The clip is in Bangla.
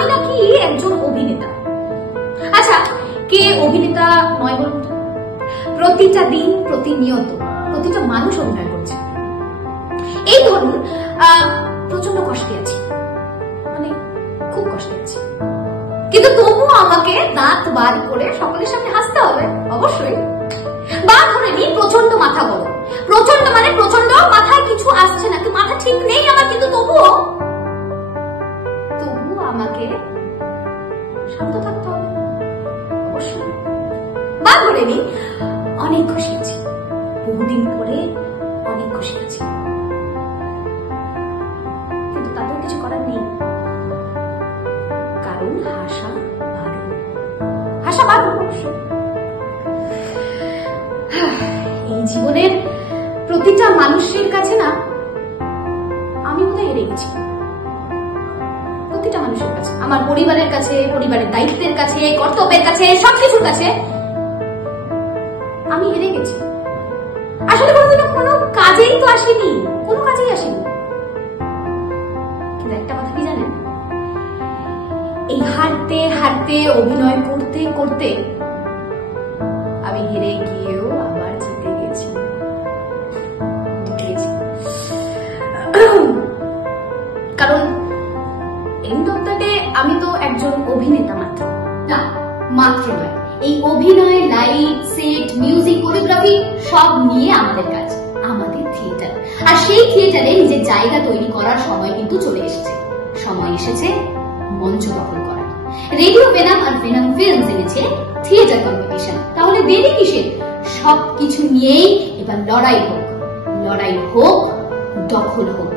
আমি নাকি একজন অভিনেতা। আচ্ছা, কে অভিনেতা নয় বলুন তো? প্রতিটা দিন প্রতিনিয়ত প্রতিটা মানুষ অভিনয় করছে। এই ধরুন প্রচন্ড কষ্টে আছি, মানে খুব কষ্টে আছি, কিন্তু তবুও আমাকে দাঁত বার করে সকলের সামনে হাসতে হবে অবশ্যই। বা ধরে নি প্রচন্ড মাথা গরম, প্রচন্ড মানে প্রচন্ড, মাথায় কিছু আসছে না, মাথা ঠিক নেই আমার, কিন্তু তবুও আমাকে শান্ত থাকতে হবে অবশ্যই। বা ধরে নি অনেক খুশি আছি, বহুদিন পরে অনেক খুশি আছি, কিন্তু তাতেও কিছু করার নেই, কারণ হাসা বারণ অবশ্যই। এই জীবনের প্রতিটা মানুষের কাছে না আমি বোধহয় হেরে গেছি। প্রতিটা মানুষের কাছে, আমার পরিবারের কাছে, পরিবারের দায়িত্বের কাছে, কর্তব্যের কাছে, সবকিছুর কাছে আমি হেরে গেছি। আসলে কোনোদিনও কোনো কাজেই তো আসেনি, কোনো কাজেই আসেনি। কিন্তু একটা কথা কি জানেন, এই হারতে হারতে, অভিনয় করতে করতে আমি হেরে গিয়েও আবার জিতে গেছি। কারণ আমি তো একজন অভিনেতা মাত্র না, মাত্র নয়, এই অভিনয়, লাইট, সেট, মিউজিক, কোরিওগ্রাফি সব নিয়ে আমাদের কাজ, আমাদের থিয়েটার। আর সেই থিয়েটারে নিজের জায়গা তৈরি করার সময় কিন্তু চলে এসেছে, সময় এসেছে মঞ্চ দখল করার। রেডিও বেনাম আর বেনাম ফিল্মস এনেছে থিয়েটার কম্পিটিশন। তাহলে দেরি কিসের? সবকিছু নিয়েই এবার লড়াই হোক, লড়াই হোক, দখল হোক।